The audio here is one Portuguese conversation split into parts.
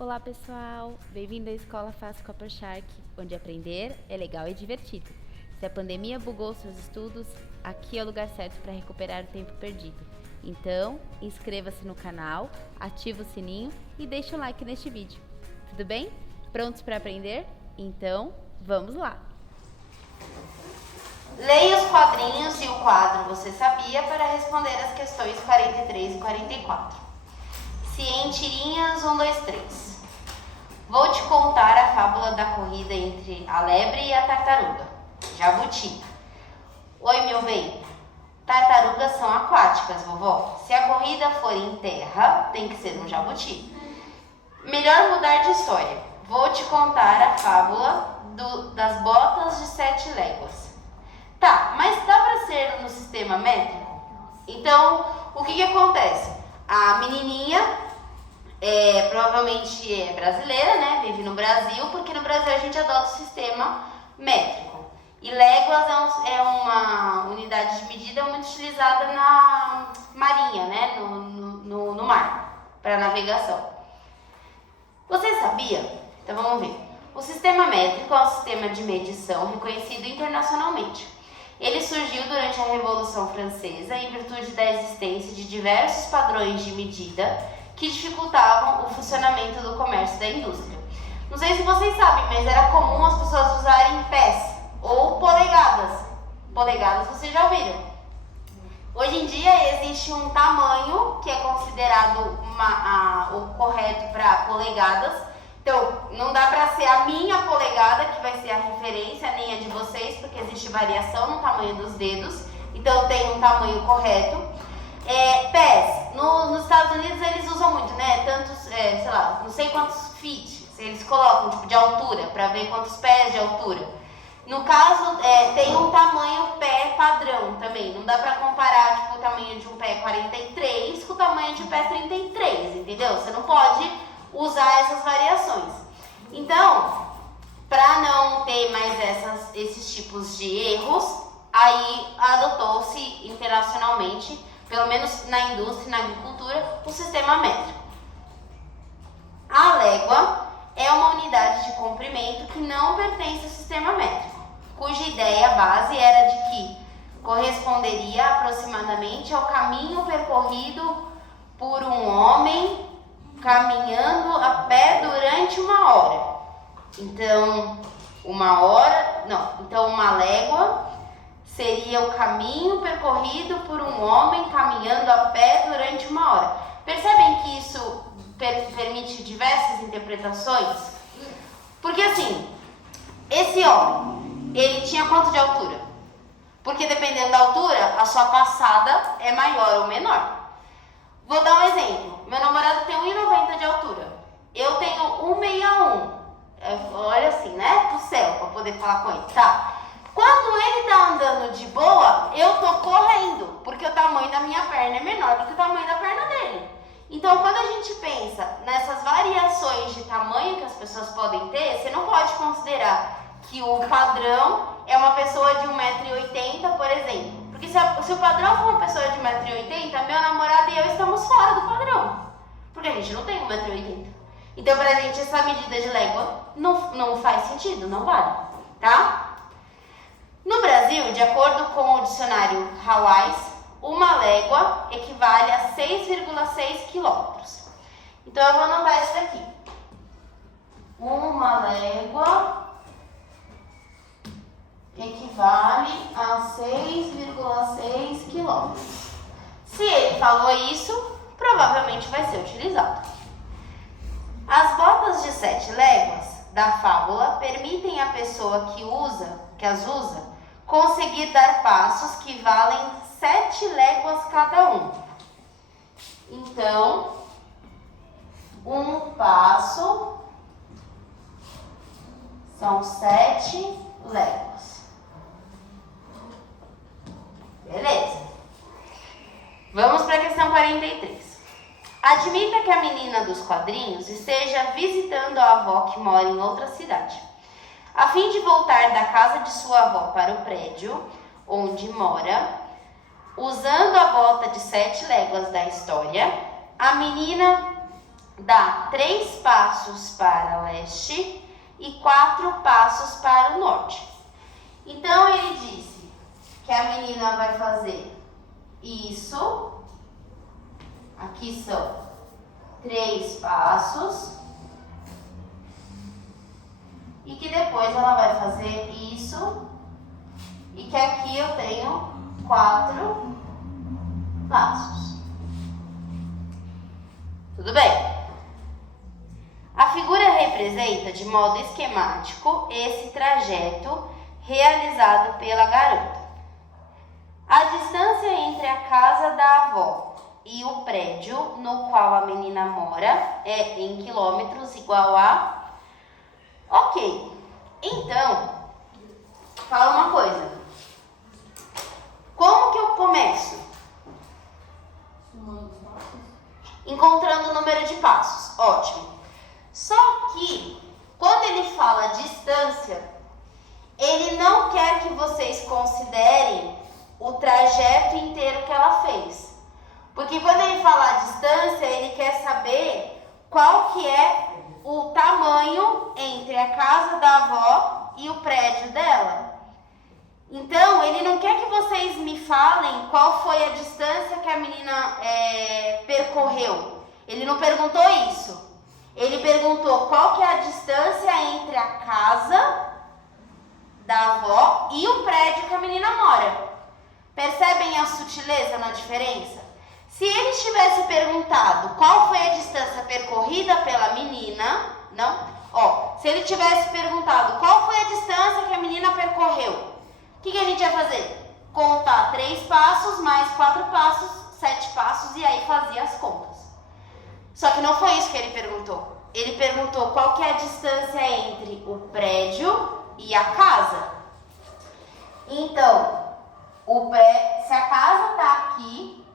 Olá pessoal, bem-vindo à Escola Fácil Copper Shark, onde aprender é legal e divertido. Se a pandemia bugou seus estudos, aqui é o lugar certo para recuperar o tempo perdido. Então, inscreva-se no canal, ative o sininho e deixe um like neste vídeo. Tudo bem? Prontos para aprender? Então, vamos lá! Leia os quadrinhos e o quadro Você Sabia para responder as questões 43 e 44. Cientirinhas 1, 2, 3. Vou te contar a fábula da corrida entre a lebre e a tartaruga. Jabuti. Oi, meu bem. Tartarugas são aquáticas, vovó. Se a corrida for em terra, tem que ser um jabuti. Melhor mudar de história. Vou te contar a fábula das botas de 7 léguas. Tá, mas dá para ser no sistema métrico? Então, o que acontece? A menininha provavelmente é brasileira, né? Vive no Brasil, porque no Brasil a gente adota o sistema métrico. E léguas é uma unidade de medida muito utilizada na marinha, né? No mar, para navegação. Você sabia? Então vamos ver. O sistema métrico é um sistema de medição reconhecido internacionalmente. Ele surgiu durante a Revolução Francesa em virtude da existência de diversos padrões de medida que dificultavam o funcionamento do comércio e da indústria. Não sei se vocês sabem, mas era comum as pessoas usarem pés ou polegadas. Polegadas vocês já ouviram. Hoje em dia existe um tamanho que é considerado o correto para polegadas. Então, não dá para ser a minha polegada, que vai ser a referência, nem a de vocês, porque existe variação no tamanho dos dedos. Então, tem um tamanho correto. Pés. Nos Estados Unidos, eles usam muito, né? Tantos, sei lá, não sei quantos feet. Eles colocam, tipo, de altura, para ver quantos pés de altura. No caso, tem um tamanho pé padrão também. Não dá para comparar, tipo, o tamanho de um pé 43 com o tamanho de um pé 33, entendeu? Você não pode usar essas variações. Então, para não ter mais esses tipos de erros, aí adotou-se internacionalmente, pelo menos na indústria e na agricultura, o sistema métrico. A légua é uma unidade de comprimento que não pertence ao sistema métrico, cuja ideia base era de que corresponderia aproximadamente ao caminho percorrido por um homem caminhando a pé durante 1 hora. Então, uma légua seria o caminho percorrido por um homem caminhando a pé durante 1 hora. Percebem que isso permite diversas interpretações? Porque assim, esse homem, ele tinha quanto de altura? Porque dependendo da altura, a sua passada é maior ou menor. Vou dar um exemplo. Meu namorado tem 1,90 de altura. Eu tenho 1,61. Olha assim, né? Pro céu, pra poder falar com ele. Tá. Quando ele tá andando de boa, eu tô correndo, porque o tamanho da minha perna é menor do que o tamanho da perna dele. Então, quando a gente pensa nessas variações de tamanho que as pessoas podem ter, você não pode considerar que o padrão é uma pessoa de 1,80 m, por exemplo. Porque se o padrão for uma pessoa de 1,80 m, meu namorado e eu estamos fora do padrão. Porque a gente não tem 1,80 m. Então, pra gente, essa medida de légua não faz sentido, não vale, tá? No Brasil, de acordo com o dicionário Hawais, uma légua equivale a 6,6 quilômetros. Então, eu vou anotar isso daqui. Uma légua equivale a 6,6 quilômetros. Se ele falou isso, provavelmente vai ser utilizado. As botas de 7 léguas da fábula permitem à pessoa que as usa conseguir dar passos que valem 7 léguas cada um. Então, um passo são 7 léguas. Beleza. Vamos para a questão 43. Admita que a menina dos quadrinhos esteja visitando a avó que mora em outra cidade. A fim de voltar da casa de sua avó para o prédio onde mora, usando a bota de 7 léguas da história, a menina dá 3 passos para leste e 4 passos para o norte. Então, ele disse que a menina vai fazer isso. Aqui são 3 passos. E que depois ela vai fazer isso. E que aqui eu tenho 4 passos. Tudo bem? A figura representa de modo esquemático esse trajeto realizado pela garota. A distância entre a casa da avó e o prédio no qual a menina mora é em quilômetros igual a... Ok, então, fala uma coisa. Como que eu começo? Encontrando o número de passos. Ótimo. Só que, quando ele fala distância, ele não quer que vocês considerem o trajeto inteiro que ela fez. Porque quando ele fala distância, ele quer saber qual que é o tamanho entre a casa da avó e o prédio dela. Então, ele não quer que vocês me falem qual foi a distância que a menina percorreu. Ele não perguntou isso. Ele perguntou qual que é a distância entre a casa da avó e o prédio que a menina mora. Percebem a sutileza na diferença? Se ele tivesse perguntado qual foi a distância percorrida pela menina, se ele tivesse perguntado qual foi a distância que a menina percorreu, o que a gente ia fazer? Contar 3 passos mais 4 passos, 7 passos e aí fazia as contas. Só que não foi isso que ele perguntou. Ele perguntou qual que é a distância entre o prédio e a casa. Então, se a casa está aqui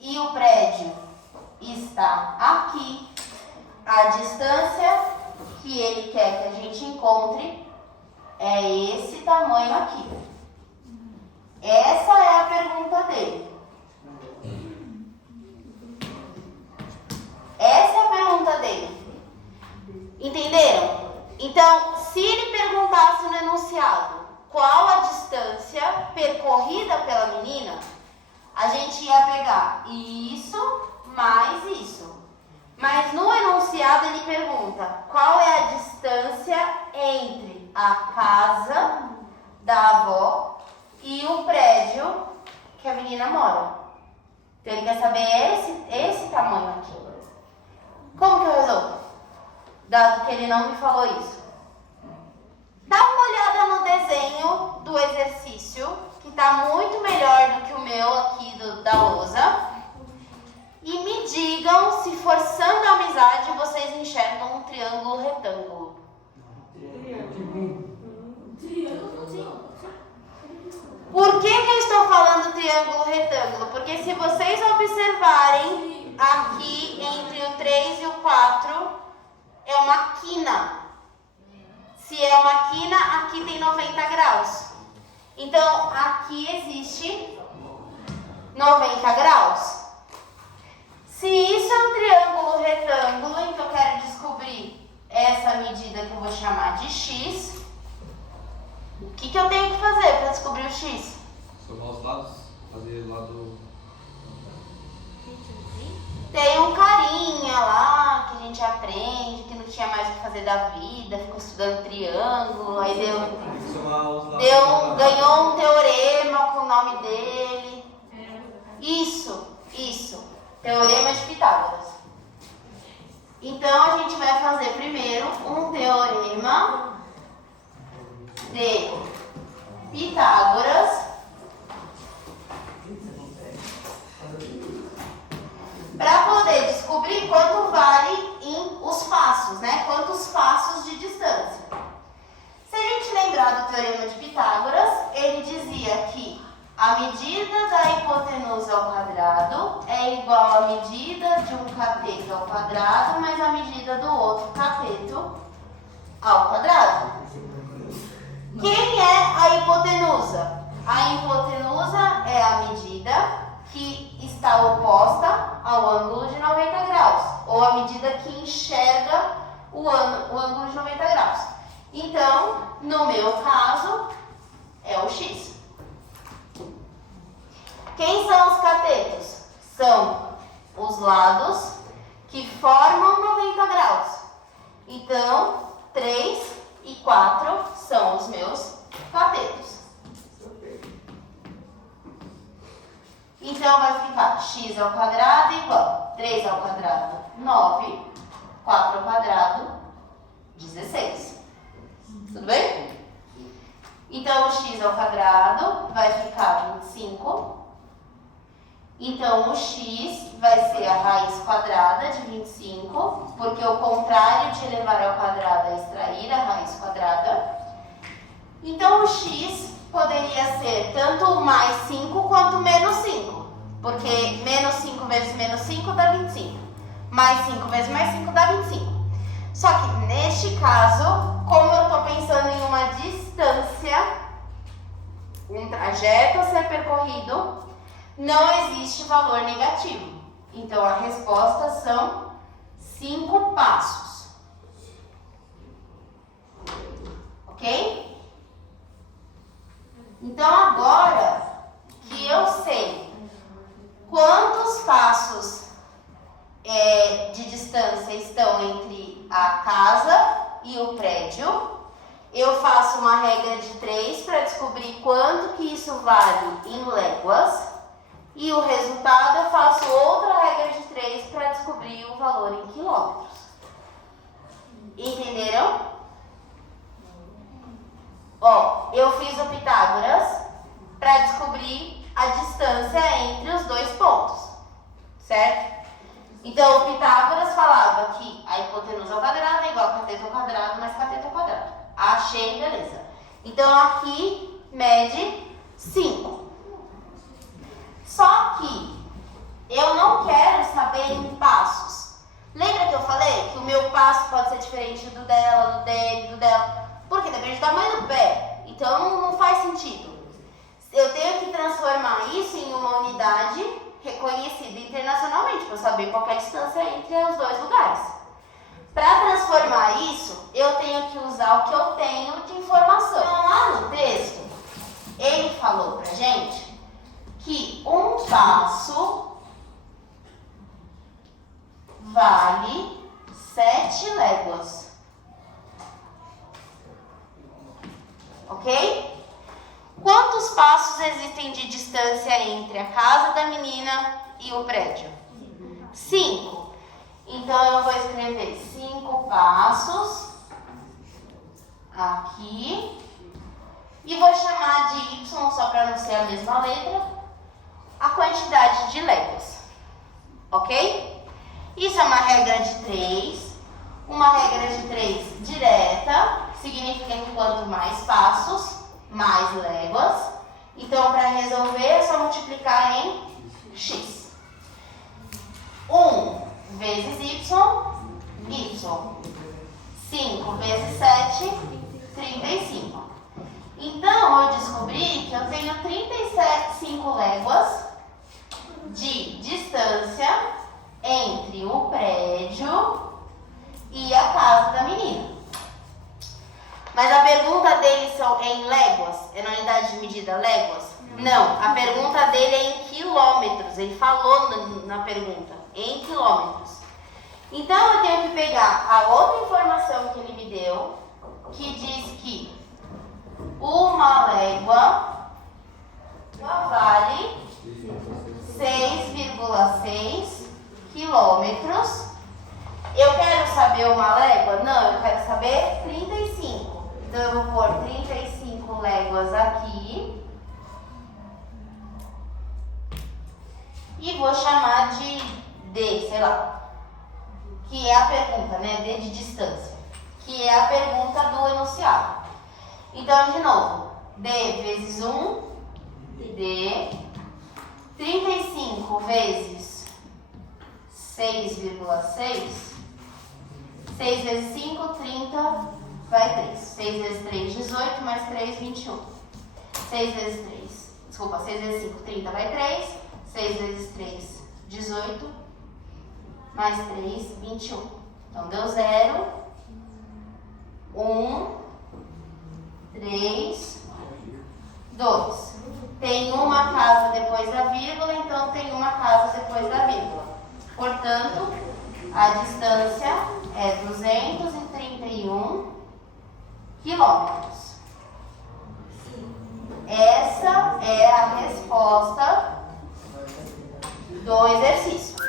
e o prédio está aqui, a distância que ele quer que a gente encontre é esse tamanho aqui. Essa é a pergunta dele. Essa é a pergunta dele. Entenderam? Então, se ele perguntasse no enunciado qual a distância percorrida pela menina, a gente ia pegar isso mais isso. Mas no enunciado ele pergunta qual é a distância entre a casa da avó e o prédio que a menina mora. Então ele quer saber esse tamanho aqui. Como que eu resolvo? Dado que ele não me falou isso. Dá uma olhada no desenho do exercício, que está muito melhor do que o meu aqui da lousa. E me digam se, forçando a amizade, vocês enxergam um triângulo retângulo. Por que eu estou falando triângulo retângulo? Porque se vocês observarem aqui entre o 3 e o 4, é uma quina. Se é uma quina, aqui tem 90 graus. Então, aqui existe 90 graus. Se isso é um triângulo retângulo, então eu quero descobrir essa medida que eu vou chamar de x. O que eu tenho que fazer para descobrir o x? Somar os lados, fazer o lado... Tem um carinha lá que a gente aprende, que não tinha mais o que fazer da vida, ficou estudando triângulo, aí ganhou um teorema com o nome dele. Isso. Teorema de Pitágoras. Então, a gente vai fazer primeiro um teorema de Pitágoras para poder descobrir quanto vale os passos, né? Quantos passos de distância. Se a gente lembrar do teorema de Pitágoras, ele dizia que a medida da hipotenusa ao quadrado é igual à medida de um cateto ao quadrado mais a medida do outro cateto ao quadrado. Quem é a hipotenusa? A hipotenusa é a medida que está oposta ao ângulo de 90 graus, ou a medida que enxerga o ângulo de 90 graus. Então, no meu caso, é o x. Quem são os catetos? São os lados que formam 90 graus. Então, 3 e 4 são os meus catetos. Então, vai ficar x ao quadrado igual 3 ao quadrado, 9, 4 ao quadrado, 16. Tudo bem? Então, o x ao quadrado vai ficar 25. Então, o x vai ser a raiz quadrada de 25, porque o contrário de elevar ao quadrado é extrair a raiz quadrada. Então, o x poderia ser tanto mais 5 quanto menos 5, porque menos 5 vezes menos 5 dá 25. Mais 5 vezes mais 5 dá 25. Só que, neste caso, como eu estou pensando em uma distância, um trajeto a ser percorrido, não existe valor negativo. Então, a resposta são 5 passos. Ok? Então, agora que eu sei quantos passos de distância estão entre a casa e o prédio, eu faço uma regra de 3 para descobrir quanto que isso vale em léguas. E o resultado eu faço outra regra de 3 para descobrir o valor em quilômetros. Entenderam? Ó, eu fiz o Pitágoras para descobrir a distância entre os dois pontos, certo? Então, o Pitágoras falava que a hipotenusa ao quadrado é igual a cateto ao quadrado mais cateto ao quadrado. Achei, beleza. Então, aqui mede 5. Só que eu não quero saber em passos. Lembra que eu falei que o meu passo pode ser diferente do dela, do dele, do dela? Porque depende do tamanho do pé. Então não faz sentido. Eu tenho que transformar isso em uma unidade reconhecida internacionalmente para eu saber qual é a distância entre os dois lugares. Para transformar isso, eu tenho que usar o que eu tenho de informação. Então, lá no texto, ele falou pra gente que um passo vale 7 léguas. Ok? Quantos passos existem de distância entre a casa da menina e o prédio? 5. Então, eu vou escrever 5 passos aqui e vou chamar de y, só para não ser a mesma letra, a quantidade de léguas, ok? Isso é uma regra de 3, uma regra de 3 direta, significa que quanto mais passos, mais léguas. Então, para resolver, é só multiplicar em x. 1 vezes y, 5 vezes 7, 35. Então, eu descobri que eu tenho 35 léguas de distância entre o prédio e a casa da menina. Mas a pergunta dele é em léguas? É na unidade de medida léguas? Não, a pergunta dele é em quilômetros. Ele falou na pergunta, em quilômetros. Então, eu tenho que pegar a outra informação que ele me deu, que diz que uma légua vale 6,6 quilômetros. Eu quero saber uma légua? Não, eu quero saber 35. Então, eu vou pôr 35 léguas aqui. E vou chamar de D, sei lá. Que é a pergunta, né? D de distância. Que é a pergunta do enunciado. Então, de novo. D vezes 1, D. 35 vezes 6,6. 6 vezes 5, 30, vai 3. 6 vezes 3, 18, mais 3, 21. 6 vezes 3, desculpa, 6 vezes 5, 30, vai 3. 6 vezes 3, 18. Mais 3, 21. Então, deu 0, 1, 3, 2. Tem uma casa depois da vírgula, então tem uma casa depois da vírgula. Portanto, a distância é 231 quilômetros. Essa é a resposta do exercício.